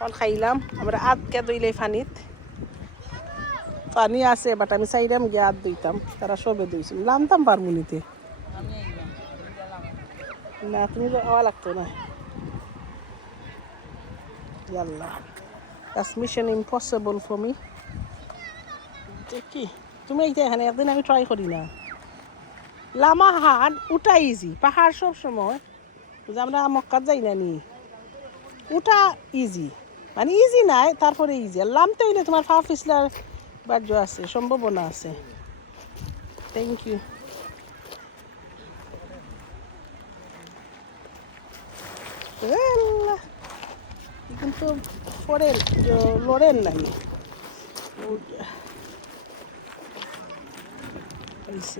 ফল খাইলাম আমরা আধকে দইলে ফানিত পানি আছে বাট আমি চাইলাম গিয়ে আধ দইতাম তারা সবে দইছিল লামতাম পারমুনিতে না তুমি যাওয়া লাগতো না ইয়াল্লা that's mission impossible for me কি তুমি এইটা এখানে একদিন আমি ট্রাই করি না লামা হাট উঠা ইজি পাহাড় সব সময় যে আমরা মক্কাত যাই না নি উঠা ইজি মানে ইজি নাই তারপরে ইজি আর লামতে হইলে তোমার পা পিছলার বাহ্য আছে সম্ভাবনা আছে থ্যাংক ইউ কিন্তু পরে লড়েন নাই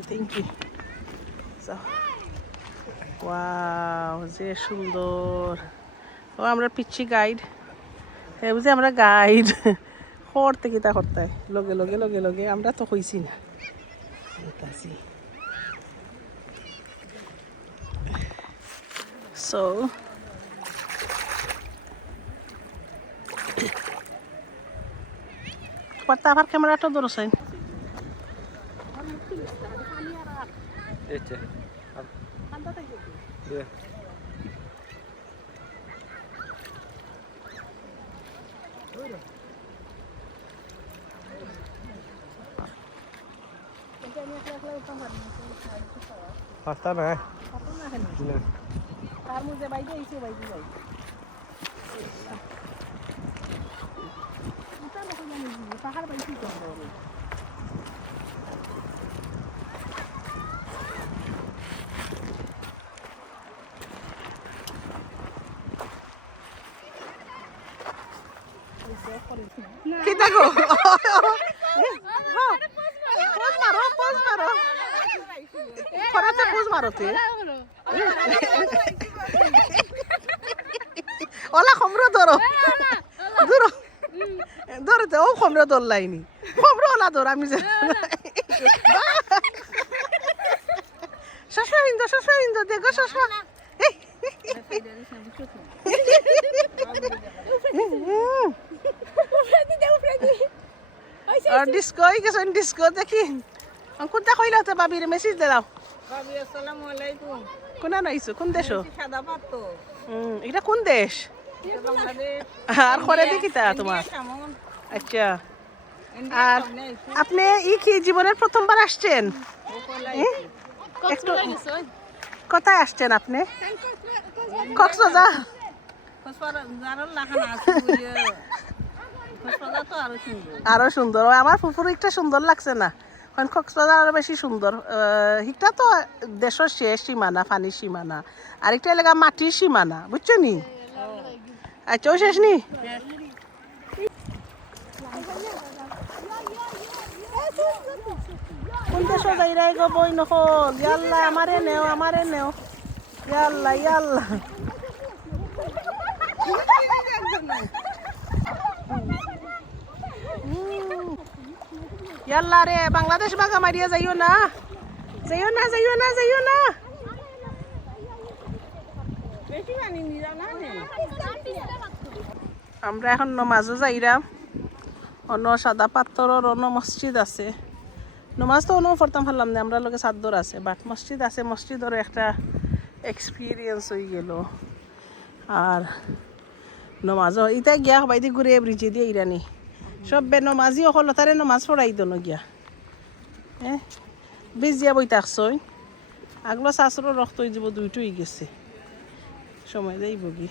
থ্যাংক ইউ ওয়াও যে সুন্দর ও আমরা পিচ্ছি গাইড হ্যাঁ বুঝি আমরা গাইড করতে কিতা করতে লগে লগে লগে লগে আমরা তো কইছি না সো পারতা আবার ক্যামেরাটা ধরছেন Hasta na. তার মধ্যে বাইরে এসে বাইরে যাই পাহাড় বাইরে কি দেখো পোজ মারো খরাতে পোজ মারোতে ওলা খমরো ধরো ধরো ধরতে ও খমরো ধরলাইনি খমরো ওলা ধর আমি শশা দেখো শশা ডিস্কো গেছেন ডিস্কো দেখি কোনটা কইলা তো বাবির মেসেজ দাও বাবি আসসালামু আলাইকুম কোন নাইছো কোন দেশো সাদা পাত্র এটা কোন দেশ আর করে দেখিতা তোমার আচ্ছা আর আপনি ই কি জীবনের প্রথমবার আসছেন একটু কোথায় আসছেন আপনি কক্সবাজার আরো সুন্দর আমার ফুফুর একটা সুন্দর লাগছে না কারণ কক্সবাজার আরো বেশি সুন্দর হিটা তো দেশের শেষ সীমানা পানির সীমানা আরেকটা এলাকা মাটির সীমানা বুঝছো নি আচ্ছা ও শেষ নি কোন দেশে যাই রে গো বই নহল ইয়াল্লা আমারে নেও ইয়াল্লা ইয়াল্লা রে বাংলাদেশ বাগা মারিয়া যাইও না আমরা এখন নমাজও যাইরাম অন্য সাদা পাথরের অন্য মসজিদ আছে নমাজ তো অন্য পড়তাম পারলাম না আমরা লোকে সাদ্দর আছে বাট মসজিদ আছে মসজিদের একটা এক্সপিরিয়েন্স হয়ে গেল আর নমাজও ইতা গিয়া বাইদি ঘুরে ব্রিজে দিয়ে ইরানি সব বে নমাজি অকল তারে নমাজ পড়াই দো গিয়া হ্যাঁ বীজ দিয়া বই থাকছই আগলো শাশুড়ো রক্ত হয়ে যাব দুইটোই গেছে সময় যাইব কি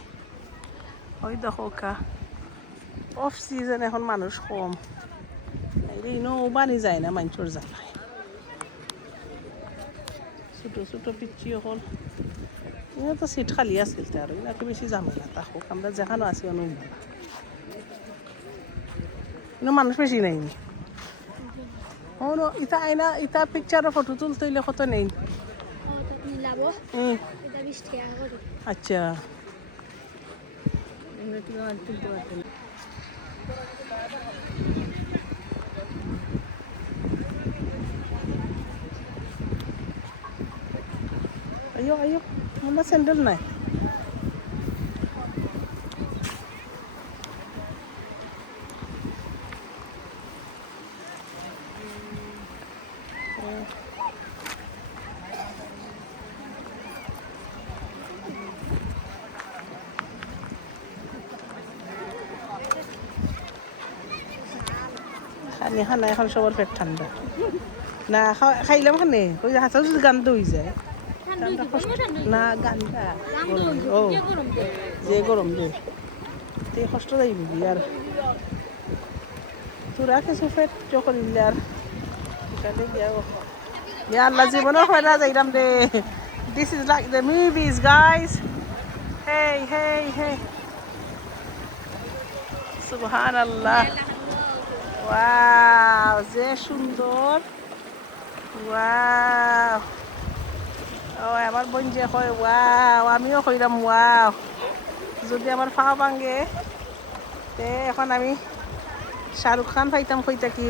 ওই দেখো কা অফ সিজন এখন মানুষ কম ইনো বানি যায় না মানুষের জ্বালায় ছোট পিচ্ছি অকল ইনো তো সিট খালি আছিল তার ইনাকে বেশি ঝামেলা থাকুক আমরা যেখানে আছি অনুভব ইনো মানুষ বেশি নাইনি ও ইতা আইনা ইতা পিকচারের ফটো তুলতে হইলে কত নেই আচ্ছা ayo mana sandal নাই পানি খানা এখন সবার পেট ঠান্ডা না খাইলাম খানে ওই হাঁচা যদি গান্ধ হয়ে যায় না গান্ধা ও যে গরম দে তে কষ্ট যাইবি আর তোরা কিছু পেট যখন ইলে আর এখানে গিয়া আল্লাহ জীবনও হয় না যাইরাম they this is like the movies guys hey hey hey সুবহানাল্লাহ ওয়াও যে সুন্দর ওয়াও ও আমার বোন যে কয় ওয়াও আমিও কইরাম ওয়াও যদি আমার পা ভাঙে তে এখন আমি শাহরুখ খান পাইতাম কইতা কি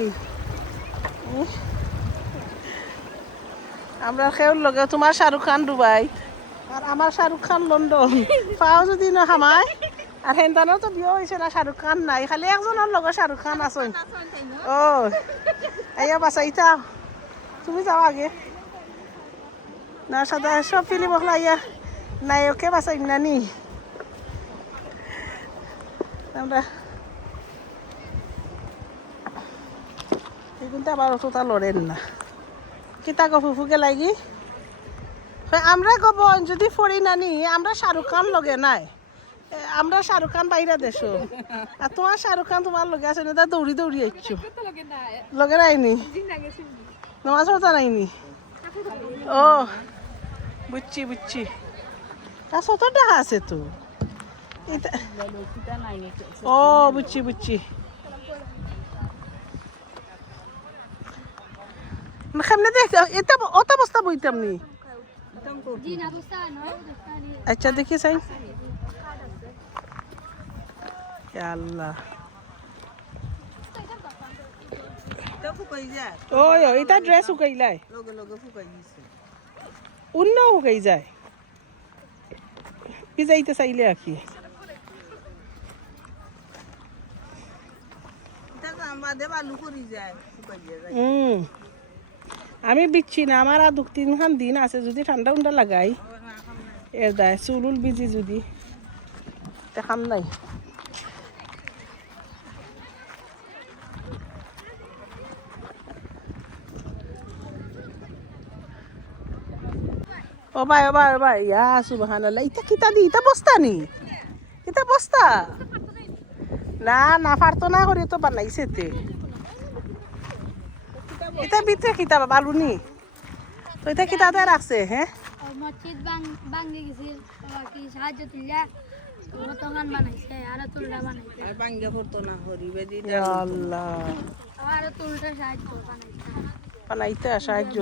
আমরা খেউর লগে তোমার শাহরুখ খান দুবাই আর আমার শাহরুখ খান লন্ডন পাও যদি না হামায় আর হেনতানো তো বিয়ে হয়েছে না শাহরুখ খান নাই খালি একজনের লগে শাহরুখ খান আছে ও আইয়া বাসাইতা তুমি যাও আগে না সাদা সব ফিলিম হলো আইয়া নায়কে বাসাই না নি আমরা কিন্তু আবার অতটা লড়েন না কিতা গো ফুফুকে লাগি আমরা গব যদি ফরি নানি আমরা শাহরুখ খান লগে নাই আমরা শাহরুখ খান বাইরা দেশ আর তোমার শাহরুখ খান তোমার লগে আছে না দৌড়ি দৌড়ি আইছো লগে নাইনি নামাজ পড়তা নাইনি ও বুঝছি বুঝছি তা সত দেখা আছে তো ও বুঝছি বুঝছি কেমনে দেখ এটা অত বস্তা বইতাম নি আচ্ছা দেখি চাই আল্লাহ ওই এটা ড্রেস শুকাইলাই অন্য শুকাই যায় ভিজাইতে চাইলে আকি আমি বিচ্ছি না আমার আর 2-3 খান দিন আছে যদি ঠান্ডা উন্ডা লাগাই এর দায় চুলুল বিজি যদি দেখাম নাই ও ভাই ইয়া সুবহানাল্লাহ ইটা কিতা দি ইটা বস্তা নি ইটা বস্তা না না পারতো না করে তো বানাইছে তে এটা ভিতরে কিতা বালুনি তো এটা কিতাতে রাখছে হ্যাঁ মসজিদ ভাঙে গেছিল কি সাহায্য তুললা মতগান বানাইছে আর তুললা বানাইছে আর ভাঙ্গা করতো না হরিবে দি আল্লাহ আর তুলটা সাহায্য বানাইতে সাহায্য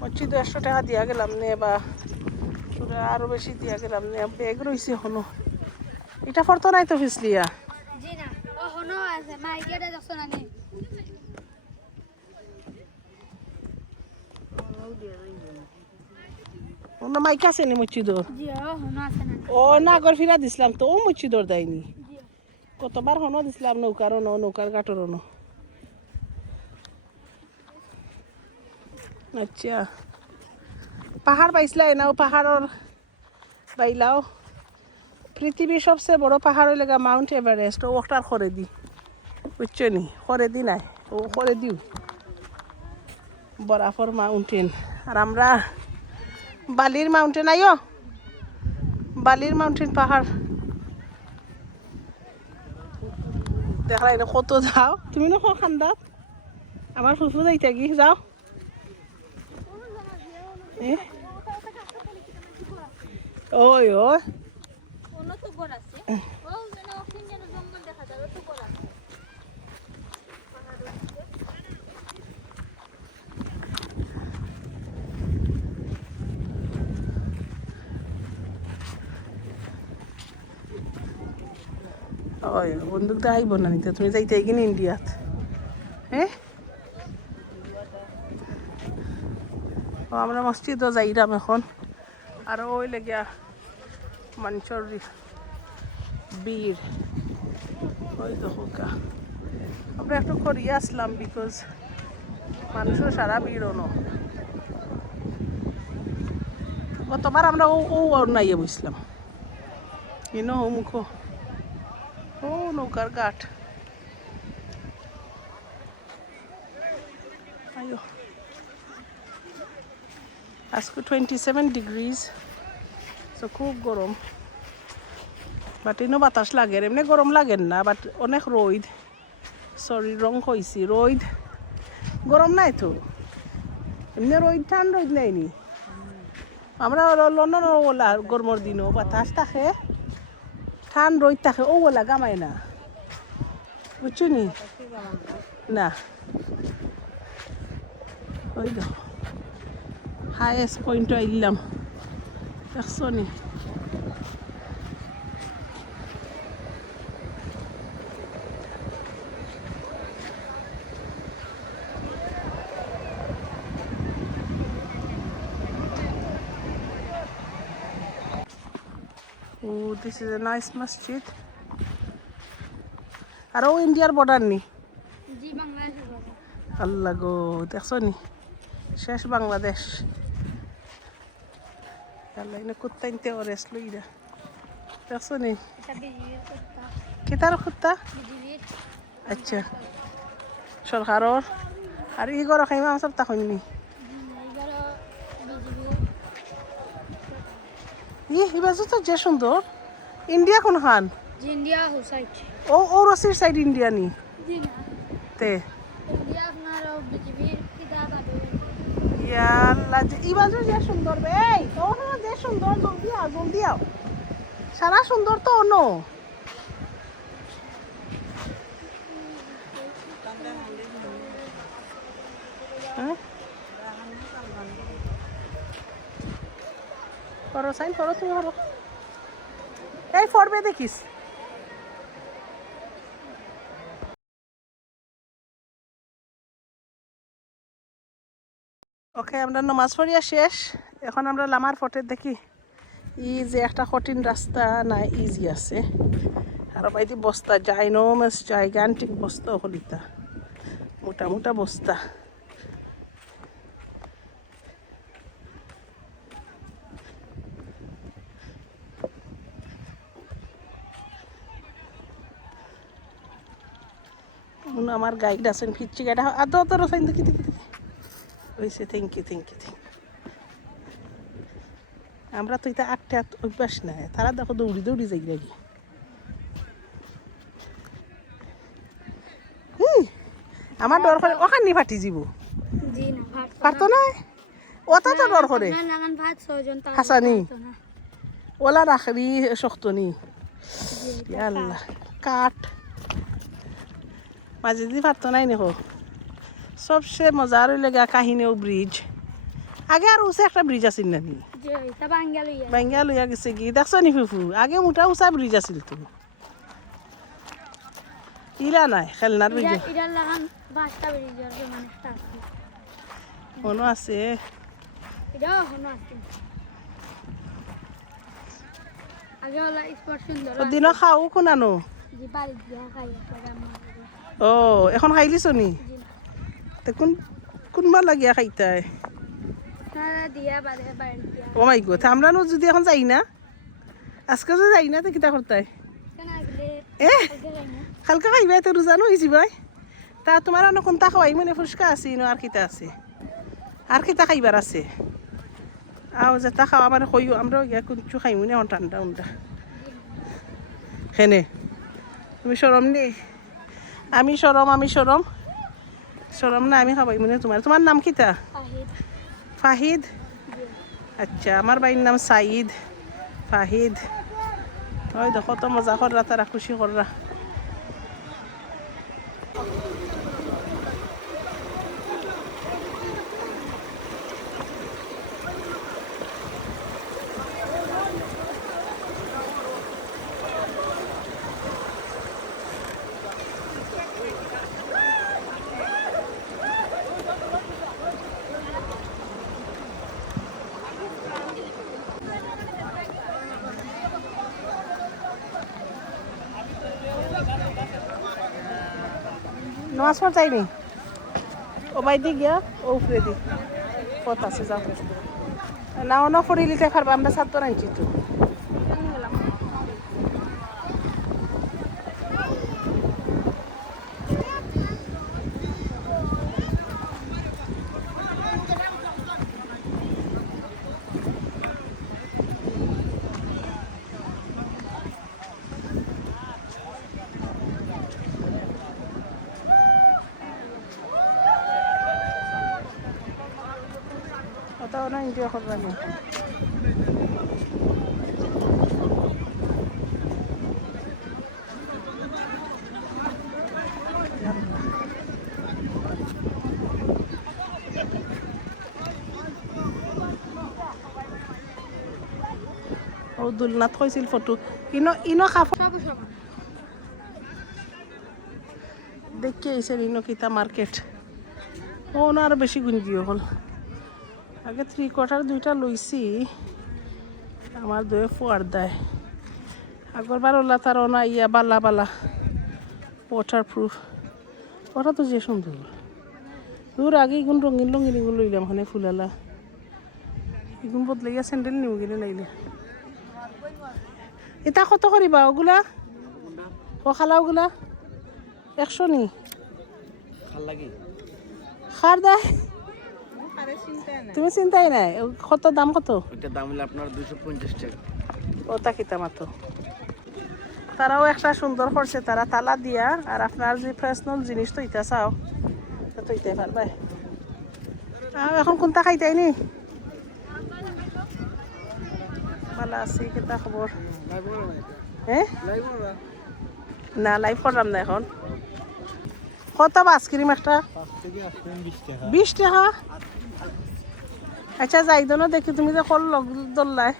মসজিদ 100 টাকা দিয়া গেলাম নে বা আরো বেশি দিয়া গেলাম নে ব্যাগ রইছে হনো এটা ফরতো নাই তো ফিসলিয়া জি না ও হনো আছে মাইকেটা দেখছ না নি অন্য মাইক আছে নি মসজিদর জি ও হনো আছে না ও না গর ফিরা দিছিলাম তো ও মসজিদর দেয়নি কতবার হনো দিছিলাম নৌকার ঘাটর হনো আচ্ছা পাহাড় পাইছিলাই না পাহাড়র বাইলাও পৃথিবীর সবচেয়ে বড় পাহাড় হইলে মাউন্ট এভারেস্ট ও ওটার করে দি বুঝছো নি করে দি নাই ও করে দিও বরাফর মাউন্টেন আর আমরা বালির মাউন্টেন আইও বালির মাউন্টেন পাহাড় দেখা না কত যাও তুমি না খান্দাত আমার ফুফু যাইতে কি যাও ওই ওই কোন তো ঘর আছে ও যেন ওখানে যেন জঙ্গল দেখা যাবে তো ঘর আছে ওই বন্দুক দা আইব না নিতে তুমি যাইতে কিনে ইন্ডিয়াত হ্যাঁ ও আমরা মসজিদও যাইরাম এখন আর ওই লেগিয়া মানুষের ভিড় ওই দেখো আমরা একটু করিয়ে আসলাম বিকজ মানুষের সারা ভিড় ন গতবার আমরা ও নাইয়ে বুঝলাম ইনো মুখ ও নৌকার ঘাট আজকে 27 ডিগ্রিজ, তো খুব গরম। বাট এনে বাতাস লাগে, এমনি গরম লাগেন না, বাট অনেক রোদ, সরি রং হয়েছি, রোদ গরম নাই তো, এমনি রোদ ঠান রোদ নাইনি। আমরা লন্ডন ওলা গরমের দিনও বাতাস থাকে, ঠান রোদ থাকে, ও ওলা গামাই না, বুঝছো নি? না ওই দেখো হাইয়েস্ট পয়েন্ট আইলাম, দেখছো নি? Oh, this is a nice masjid. আর ও ইন্ডিয়ার বর্ডার নি, জি বাংলাদেশ বলে। আল্লাহ গো, দেখছো নি শেষ বাংলাদেশ। আল্লাহ এনে কুত্তাইনতে ওরেস লইরা, দেখছো নি? এটা বিজিবির কুত্তা, কেতার কুত্তা? বিজিবির। আচ্ছা সরকারর। আর ই গর খাইমা সব তখন নি এইবারও বিজিবির। ইবাজু তো যে সুন্দর। ইন্ডিয়া কোন খান? ইন্ডিয়া হুসাইট। ও রসির সাইড ইন্ডিয়া নি জি না, তে ইন্ডিয়া আপনার বিজিবির কিতাব আদৌ। ইয়াল্লা ইবাজু যে সুন্দর বে, এই ও না যে সুন্দর, জলদি আও জলদি আও, সারা সুন্দর তো অনো। হ্যাঁ করো সাইন করো, তুমি করো, এই ফরবে দেখিস। ওকে আমরা নমাজ পড়িয়া শেষ, এখন আমরা লামার ফটের দেখি ই যে একটা কঠিন রাস্তা না ইজি আছে, আর বাইদি বস্তা যায় নমেস জাইগান্টিক বস্তা হলিতা, মোটা মোটা বস্তা। আমার গাইড আছেন ফিরছি গাইড, আদৌ তোর সাইন দেখি দেখি দেখি হয়েছে। Thank you thank you thank you. আমরা তো এটা আটটা অভ্যাস নাই, তারা দেখো দৌড়ি দৌড়ি যাই নাকি। আমার ডর করে ওখানে ফাটি যাব, জি না পারতো না, ওটা তো ডর করে না লাগান ভাত ছয়জন তা হাসানি পারতো না। ওলা রাখবি শক্ত নি। আল্লাহ কাঠ মাঝে দিয়ে পারতো নাই নেখো। সবচেয়ে মজার লেগা কাহিনীও ব্রিজ, আগে আর উঁচা একটা ব্রিজ আছিল না নি, যে এটা বাঙ্গা লইয়া বাঙ্গা লইয়া গেছে কি, দেখছো নি ফুফু? আগে মোটা উঁচা ব্রিজ আছিল তো, ইলা নাই খেলনার ব্রিজ এটা লাগান পাঁচটা বেরিয়ে যাবে, মানে একটা আছে, মনো আছে। এটাও হনো আছে। আগে হলো স্পট সুন্দর দিনও খাও কোনানো। জি বাড়ি দিয়া খাই একটা আমরা। ও এখন খাইলিছ নি? জি তে কোনবার লাগিয়া খাইতাই? সারা দিয়া বাড়ি বাড়ি দিয়া ও মাই গড, আমরা যদি এখন যাই না, আজকে যদি যাই না তো কিতা করতাই? কেন আগলে এ আগে যাই না কালকে খাইবাই তো রোজানো হয়েছি ভাই, তা তোমার অন্য কোনটা খাওয়াই মানে ফুচকা আছে ইনো আর কিতা আছে, আর কিতা খাইবার আছে? আও যেটা খাওয়া মানে কইও আমরা ইয়া কিছু খাইমু না ঠান্ডা উন্ডা হেনে। তুমি সরম নি? আমি সরম সরম না, আমি খাবাই মানে তোমার। তোমার নাম কিতা? ফাহিদ। ফাহিদ? জি আচ্ছা আমার ভাইয়ের নাম সাইদ। ফাহিদ ওই দেখো কত মজা কররা, তারা খুশি কররা। নামাজ পড়তাইনি ও বাইদি গিয়া ও উপরে দি পথ আছে যাও না, অন্য ফরিলিতে পারবা, আমরা ছাত্র আনছি তো। না এনজয় করবেন ও দুলনাথ কইছিল ফটো ইনো খাফ দেখি আইসে ইনো কিতা মার্কেট ও না আরো বেশি গুঞ্জিও হল আগে 3/4 দুইটা লইছি আমার দয়ে ফোয়ার দেয় আগরবার ওলা তার না ইয়া বালা বালা ওয়াটার প্রুফ ওটা তো যে সুন্দর দূর আগে এগুন রঙিন রঙিন এগুলো লইলাম ওখানে ফুলালা এগুন বদলাইয়া স্যান্ডেল নিউ গেলে নাইলে এটা কত করিবা ওগুলা ও খালা ওগুলা 100 নি খার দেয় তুমি চিন্তাই নাই কত দাম কত ওইটা দাম হলো আপনার 250 টাকা ওটা কিতা মাতো তারাও একটা সুন্দর করছে তারা তালা দিয়া আর আপনার যে পার্সোনাল জিনিস তো ইটা চাও তো ইটাই পারবে এখন কোনটা খাইতাই নি ভালো আছি কিতা খবর হ্যাঁ না লাইভ করলাম না এখন কত আইসক্রিম একটা 20 টাকা আচ্ছা যাই দোনো দেখি তুমি যে কল দোল্লাই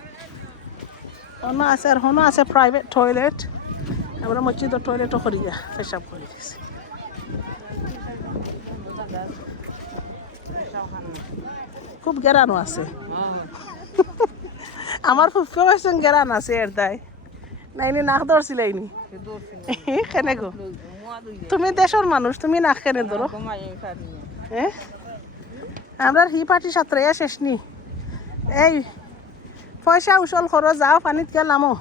হনো আছে আর হনো আছে প্রাইভেট টয়লেট আমরা মসজিদের টয়লেটও করি যা পেশাব করে দিয়েছি খুব গেরানো আছে আমার খুব ফেমাসন গেরান আছে এর তাই নাইনি নাক ধরছিলাইনি কেনে গো তুমি দেশের মানুষ তুমি নাক কেনে ধরো হ্যাঁ আমরা হি পার্টি সাঁতরাইয়া শেষ নি এই পয়সা উচল করো যাও পানিত গেলামো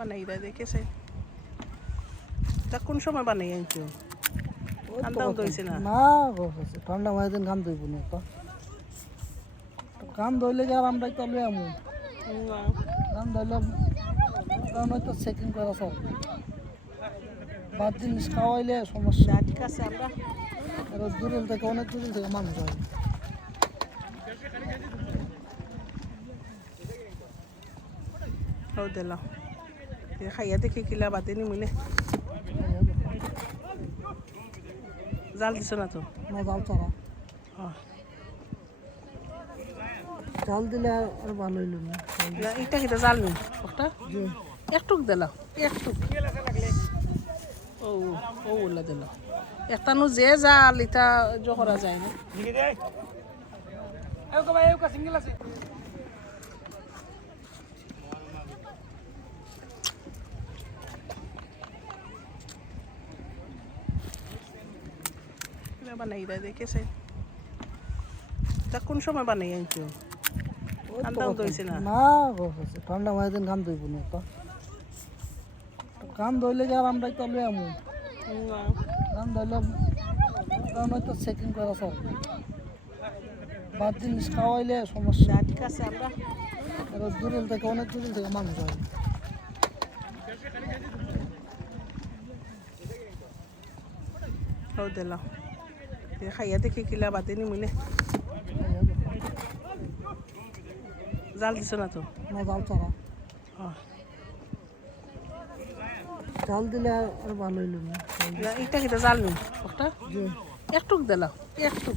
বানাই দেয় দেখেছে তা কোন সময় বানাই আনছো আন্দাও দইছে না না ঠান্ডা মাঝে দিন গান দইব না তো গান দইলে কি আর আমরা তো লই আমু গান দইলে কারণ হয়তো চেকিং করা সব বাদ জিনিস খাওয়াইলে সমস্যা ঠিক আছে আমরা আর দূরের থেকে অনেক দূরের থেকে মানুষ হয় হও দিলাম খাইয়া দেখি কিলা বাদে নি মিলে জাল দিছ না তো না জাল ছাড়া জাল দিলে আর ভালো হইল না এটা কিটা জাল নি একটা একটুক দিলাম একটুক ও ও ওলা দিলাম একটা নু যে জাল এটা জহরা যায় না বানাই দেয় দেখেছে তা কোন সময় বানাই আনছো আন্দাও দইছে না না ঠান্ডা মাঝে দিন গান দইব না তো গান দইলে কি আর আমরা তো লই আমু গান দইলে কারণ হয়তো চেকিং করা সব বাদ জিনিস খাওয়াইলে সমস্যা ঠিক আছে আমরা আর দূরের থেকে অনেক দূরের থেকে মানুষ হয় হও দিলাম খাইয়া দেখি কিলা বাদে নি মিলে জাল দিছ না তো না জাল ছাড়া জাল দিলে আর ভালো হইল না এটা কিটা জাল নি একটা একটুক দিলাম একটুক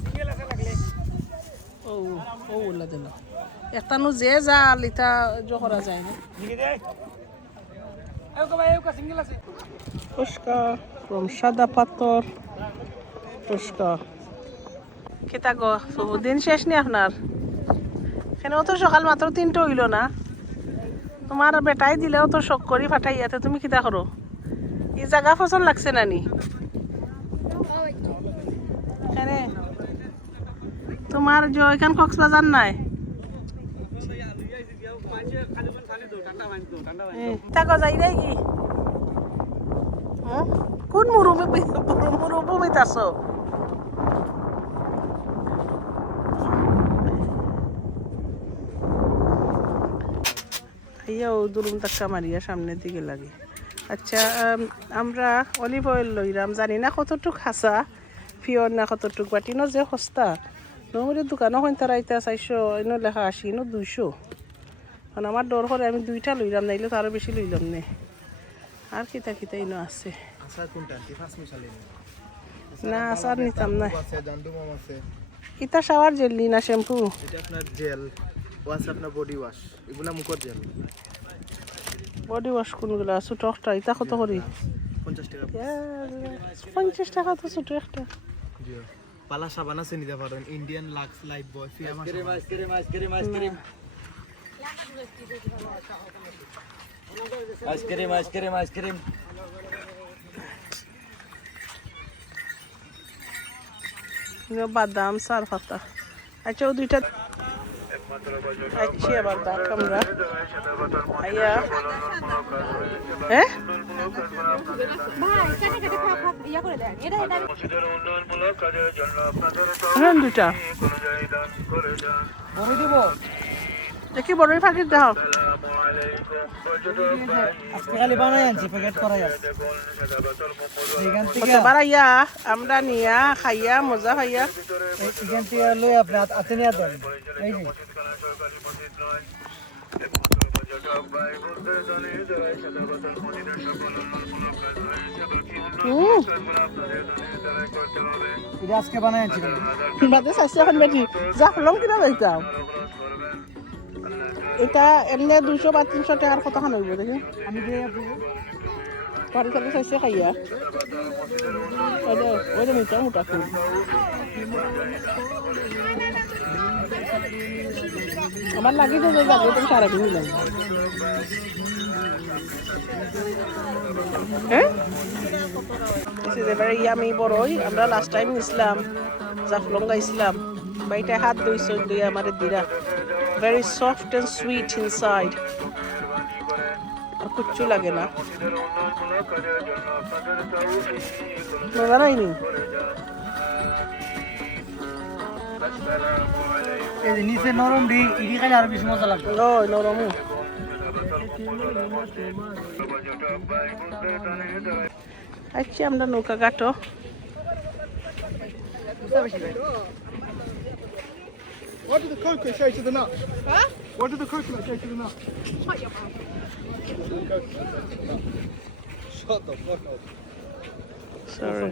ও ও ওলা দিলাম একটা নু যে জাল এটা জহরা যায় না ফুচকা from সাদা পাথর ফুচকা কেতা গো দিন শেষ নি আপনার এখানেও তো সকাল মাত্র 3টা হইল না তোমার বেটাই দিলেও তো শখ করি ফাটাইয়াতে তুমি কিতা করো এই জায়গা ফসল লাগছে নানি এখানে তোমার যে ওইখান কক্সবাজার নাই তাকে যাই দেয় কি কোন মরুভূমিত আছো ইয়া ও দুরুম ধাক্কা মারিয়া সামনের দিকে লাগে। আচ্ছা আমরা অলিভ অয়েল লইলাম, জানি না কতটুক হাসা পিওর না কতটুক, বাটিনো যে সস্তা নমরে দোকানও হইন তারা ইতা 400 এনে লেখা 80 নো 200। কারণ আমার ডর করে আমি 2টা লইলাম, নাইলে তো আরও বেশি লইলাম নে। আর কিতা কিতা ইনো আছে আচার কোনটা কি ফার্স্ট মিশালি না, আচার নিতাম না। আছে জান্ডুমাম আছে, ইতা শাওয়ার জেল না শ্যাম্পু? এটা আপনার জেল ওয়াশ, আপনার বডি ওয়াশ, এগুলা মুখর জেল। বডি ওয়াশ কোনগুলা? ছোট একটা ইতা কত করি? 50 টাকা। 50 টাকা তো ছোট একটা। জি পালা সাবান আছে নিতে পারেন, ইন্ডিয়ান লাক্স লাইফ বয় ফিয়ামা আইসক্রিম। বাদাম সার পাতা। আচ্ছা ও দুইটা আচ্ছা আবার দাক আমরা আইয়া হ্যাঁ হ্যাঁ দুইটা বড় দিব দেখি বড়ই ফাঁকি দাও। আজকে খালি বানাই আনছি, প্যাকেট করাই আছে এখান থেকে। বাড়াইয়া আমরা নিয়া খাইয়া মজা খাইয়া এখান থেকে লই আপনি হাতে নিয়ে দেন। এই যে এটা আজকে বানাই আনছি। বাদে স্বাস্থ্য এখন বেশি যা ফলম কিনা যাইতাম। এটা এমনি 200 বা 300 টাকার কতখান হইব দেখি? আমি দিয়ে আপনি পরে সাথে স্বাস্থ্য খাইয়া ওইটা মিটা মোটা করি। আমার লাগি তো যাবে তুমি সারাদিন নিলাম হ্যাঁ। এবারে আমি বড়ই আমরা লাস্ট টাইম নিছিলাম, জাফলং গাইছিলাম, বাইটা হাত ধুইছে দিয়ে আমার দিরা। Very soft and sweet inside, আর কিচ্ছু লাগে না। মজা নাইনি? এই যে নিচে নরম দি ইডি খাইলে আরো বেশি মজা লাগবে। ওই নরমু আচ্ছা আমরা নৌকা ঘাটো। What did the coconut say to the nut? Huh? What did the coconut say to the nut? Shut the fuck up. Sorry.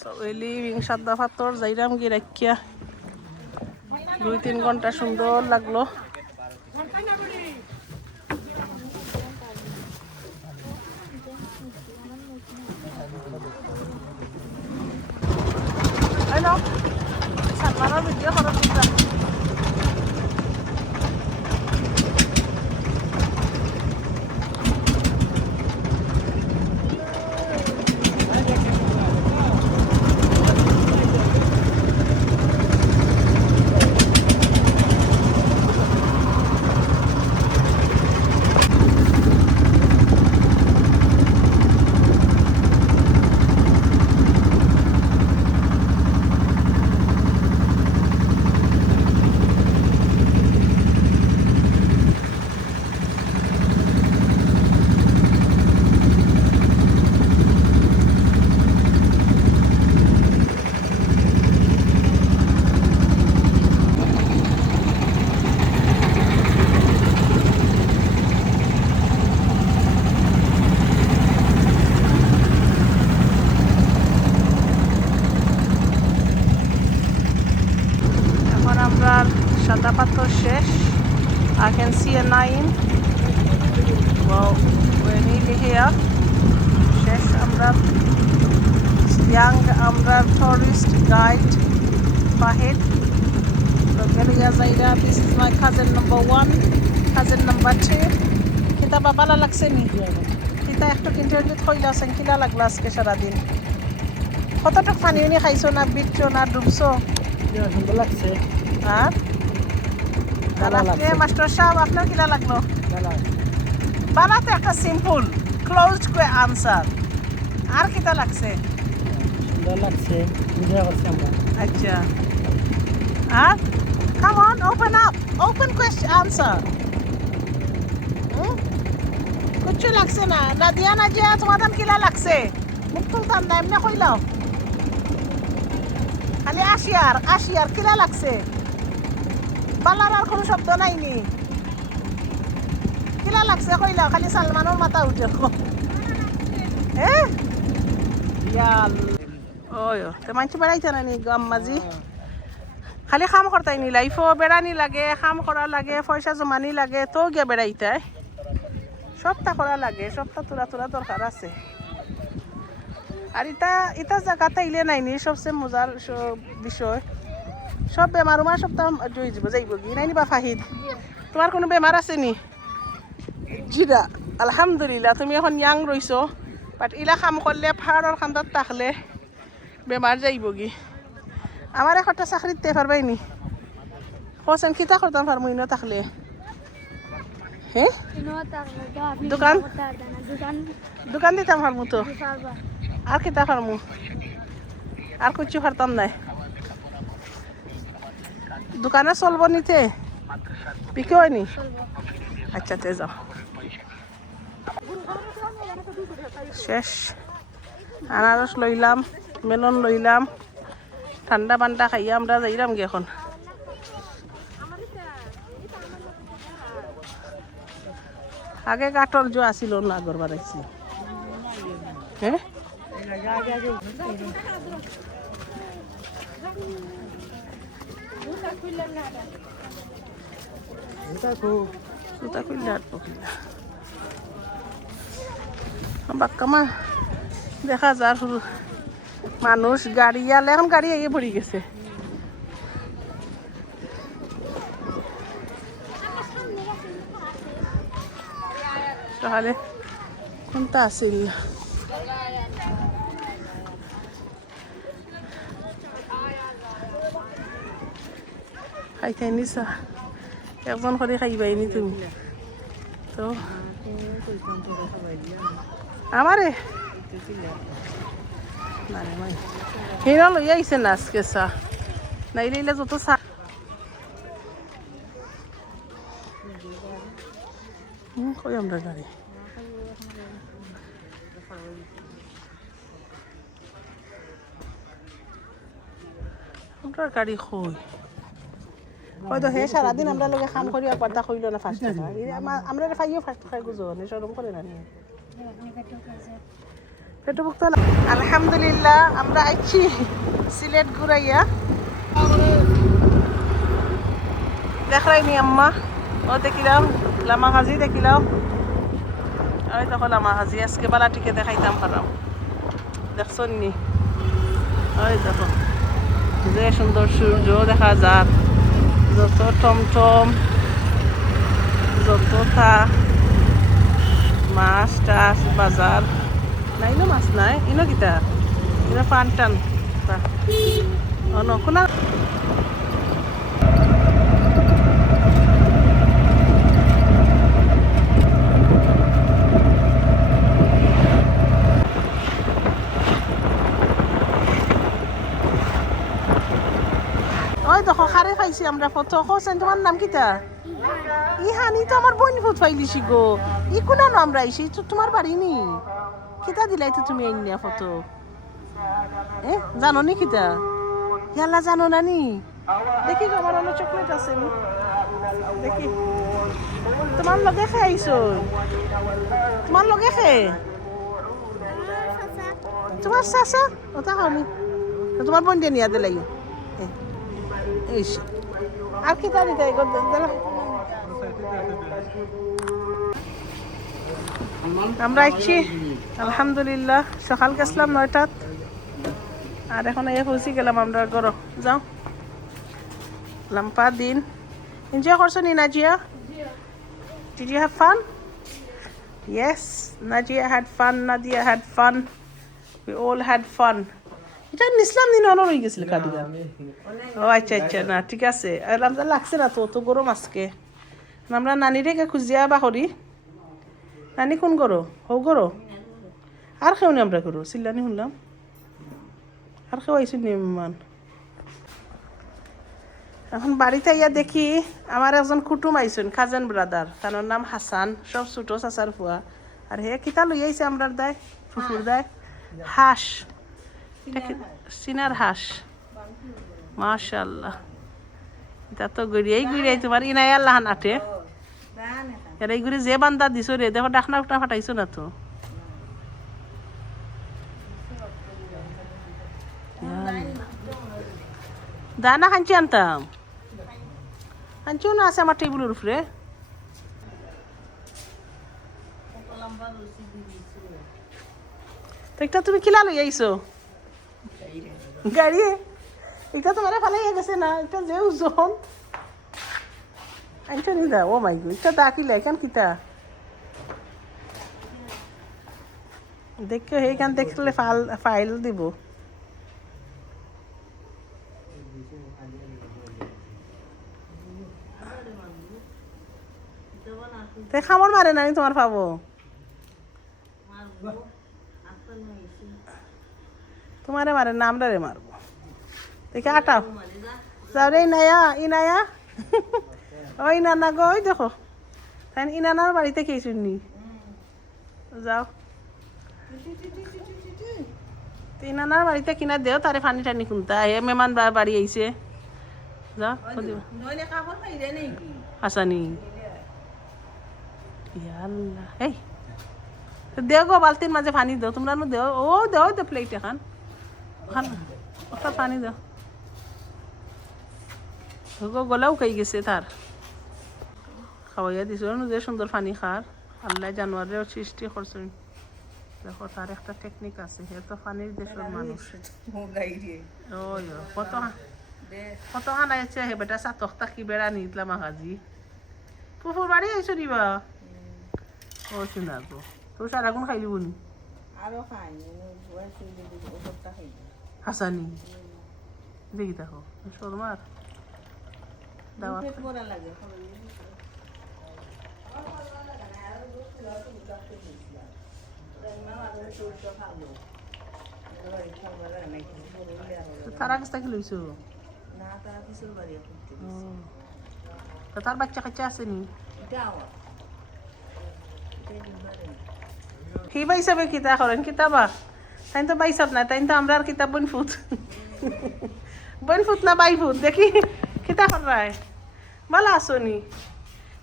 So we leaving সাদা পাথর যাইরাম গিরাকিয়া 2-3 ঘন্টা সুন্দর লাগলো। Hello. Salmana video করো তোমরা। সাদা পাথর শেষ। I can see a name. Well, we're nearly here. শেষ আমরা young আমরা tourist guide Fahid. Rogelia Zaida, this is my cousin number 1, cousin number 2. Kita babala লাগছে নি? kita একটু ইন্টারভিউ হইলা কিলা লাগলো আজকে সারাদিন? কতটা পানি উনি খাইছো না বিটছো না ডুবছো? সুন্দর লাগছে। আর মাস্টার সাহেব আপনার কিলা লাগলো? বানাতে একটা সিম্পল ক্লোজড আনসার। আর কিতা লাগছে সুন্দর লাগছে বুঝা পারছি আমরা আচ্ছা আর come on open question answer কিচ্ছু লাগছে না নাদিয়া নাজিয়া তোমাদের কিলা লাগছে মুখ তুলতাম না এমনি কইলাও খালি আসিয়ার কিলা লাগছে বালার আর কোনো শব্দ নাইনি কিলা লাগছে কইলাও খালি সালমানের মাথা উঠে ওই তো মানছি বেড়াইতে না নি গাম মাঝি খালি কাম করতাই নি লাইফও বেড়ানি লাগে কাম করা লাগে পয়সা জমানি লাগে তো গিয়া বেড়াইতাই সবটা করা লাগে সবটা তোরা দরকার আছে আর ইটা জায়গাতে ইলে নাইনি সবচেয়ে মজার বিষয় সব বেমার উমার সবটা যাইব কি নাইনি বা ফাহিদ তোমার কোনো বেমার আছে নি জিরা আলহামদুলিল্লাহ তুমি এখন ইয়াং রইছো বাট ইলা কাম করলে ফাড়র খান্দাত থাকলে বেমার যাইব কি আমার একটা চাকরিতে পারবাই নি কোসেন কিতা করতাম পারমু ইনো থাকলে হ্যাঁ দোকান দোকান দিতাম পারমু তো আর কিতা পারমু আর কিছু পারতাম নাই দোকানে চলব নিতে বিকে হয়নি আচ্ছা তে যাও শেষ আনারস লইলাম মেলন লইলাম ঠান্ডা পান্ডা খাইয়া আমরা যাইলাম গে এখন আগে কাঠর জো আসিল না আগর বাড়াইছি হ্যাঁ জুতা খুললে আর পকিলা বাক্কামা দেখা যার মানুষ গাড়ি আলে এখন গাড়ি আইয়ে পড়ে গেছে তাহলে কোনটা আসিল খাইতাই নিছা একজন করে খাইবাইনি তুমি তো আমারে হিরা লই আইছে না আজকে চা নাইলে যত চা কই আমরা গাড়ি আমরা গাড়ি কই হয়তো হে সারাদিন আমরা লগে কাম করি আর পার্দা কইল না ফার্স্ট আমরা ফাইও ফার্স্ট খাই গুজো নে সরম করে না নিয়ে পেটুবুক্ত আলহামদুলিল্লাহ আমরা আইছি সিলেট ঘুরাইয়া দেখাইনি আম্মা ও দেখিলাম লামা হাজি দেখিলাম ওই তখন লামা হাজি আজকে বালাটিকে দেখাইতাম পারাম দেখছো নি ওই দেখো যে সুন্দর সূর্য দেখা যাক যত টমটম যত তা মাছ টাছ বাজার নাই না মাছ নাই ইনো কিতা ইনো পান টান শুনা ওই দেখো খারে খাইছি আমরা ফটো কোসেন তোমার নাম কিতা ইহানি তো আমার বোন ফুট পাইলিছি গো ই কোনা নাম রাইছি তো তোমার বাড়ি নি কিতা দিলাই তো তুমি আইনিয়া ফটো জানো নি কিতা ইয়ালা জানো না নি দেখি আমার অন্য চকলেট আছে নি দেখি তোমার লগে খাইছো তোমার লগে খে তোমার চাচা ওটা খাওনি তোমার বোন দিয়ে নিয়া দিলাই আর কি তারি তাই আমরা আইছি আলহামদুলিল্লাহ সকাল গেছিলাম 9টাত আর এখন এই পৌঁছে গেলাম আমরা ঘর যাও লম্পা দিন এনজয় করছো নি Nazia Did you have fun? Yes, Najia had fun, Nadia had fun. We all had fun. এটা নিসলাম দিন অনর হয়ে গেছিল কাটিটা ও আচ্ছা আচ্ছা না ঠিক আছে আর আমরা লাগছে না তো তো গরম আজকে আমরা নানি রেখে খুঁজিয়া বা করি নানি কোন গরো হো গরো আর কেউ নি আমরা করো চিল্লানি শুনলাম আর কেউ আইসুন নি মেহমান এখন বাড়িতে ইয়া দেখি আমার একজন কুটুম আইসুন কাজেন ব্রাদার তার নাম হাসান সব ছোট চাচার ফুয়া আর হে কিতা লই আইছে আমরার দায় ফুফুর দায় হাঁস সিনার হাঁস মাশাআল্লাহ এটা তো গড়িয়াই তোমার ইনাই আল্লাহ নাটে এর এইগুলি যে বান্দা দিছো রে দেখো ডাকনা উঠা ফাটাইছো না তো দানা খাঞ্চি আনতাম খাঞ্চিও না আছে আমার টেবিলের উপরে তো একটা তুমি কিলা লই আইছো গাড়ি এটা তোমার ফালাই গেছে না এটা যে ওজন আইটা নি দা ও মাই গড এটা দা কিলা কেন কিতা দেখো এইখান দেখলে ফাইল দিব তে খামর মারে না তোমার পাবো তোমারে মারে না আমরা রে মারবো দেখে আটাও যাও রে ইনায়া ওই নানা গো ওই দেখো তাই ইনানার বাড়িতে খেয়েছুন নি যাও ইনানার বাড়িতে কিনা দেও তারে পানি টানি কুনতা হে মেহমান বাড়ি আইছে যাও আসানি ইয়াল্লাহ এই দেও গো বালতির মাঝে পানি দাও তোমরা দেও ও দেও দে প্লেট এখন ওটা পানি দাও গো গলাও খাই গেছে তার খাওয়াইয়া দিছ যে সুন্দর পানি খার আল্লাহ জানুয়ারেও সৃষ্টি করছেন দেখো তার একটা টেকনিক আছে হে তো পানির দেশের মানুষ ওই কত আনাইছে হে বেটা সাতক তাকি বেড়া নিতলাম আগাজি ফুফুর বাড়ি আইছো নিবা ও শুনা গো তোর সারাগুন খাইলি বুনি হাসানি দেখি দেখো শর্মার দাওয়া তারা কাছ থেকে লইছো তার বাচ্চা কাচ্চা আসেনি কি বাইসাবে কিতা করেন কিতাবা তাই তো বাইসাব না তাই তো আমরা আর কিতাব বনফুত বনফুত না বাইফুত দেখি কিতা করায় ভালো আসনি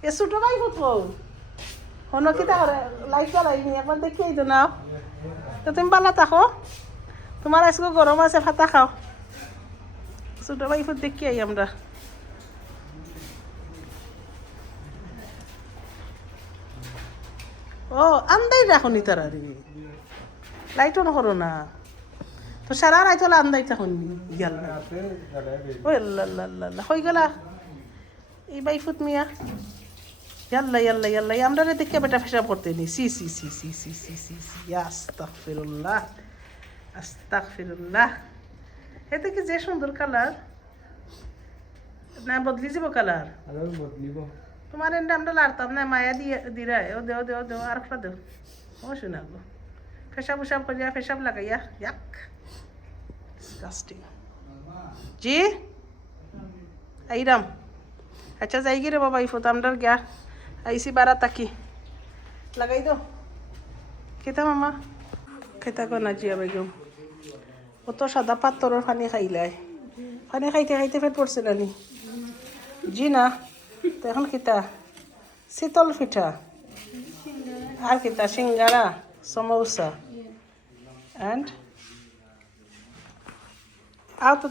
এ ছোট বাইফুত হনো কিতা করে লাইক জ্বালাইনি একবার দেখিয়ে তো নাও তো তুমি ভালো থাকো তোমার আজকে গরম আছে ভাতা খাও ছোট বাইফুত দেখি আই আমরা ও আন্দাই রাখুনি তারা রে লাইটও নকরো না তো সারা রাইত হলে আন্দাই থাকুনি গেল ও আল্লাহ হয়ে গেলা এই বাইফুত মিয়া ইয়াল্লা ইয়াল্লা ইয়াল্লা আমরা দেখে বেটা ফেসাব করতে নি সি সি সি সি সি সি সি সি আস্তাগফিরুল্লাহ আস্তাগফিরুল্লাহ এতে কি যে সুন্দর কালার না বদলি যাব কালার বদলিব তোমার এন্ডা আমরা লাড়তাম না মায়া দিয়ে দিরাই ও দেও দেও দেও আর একটা দেও ও শোনা গো ফেসাব উসাব করিয়া ফেসাব লাগাইয়া ইয়াক ডিসকাস্টিং জি আইরাম আচ্ছা যাই গে রে বাবা ইফত আমরা গিয়া আইসি বারা তাকি লাগাই দো খেতা মামা খেতা কো না জিয়া বেগম অত সাদা পাত্তরের পানি খাইলাই পানি খাইতে খাইতে ফেট পড়ছে নানি জি না তো এখন কিতা শীতল পিঠা আর কিতা সিঙ্গারা সমোসা অ্যান্ড আর তো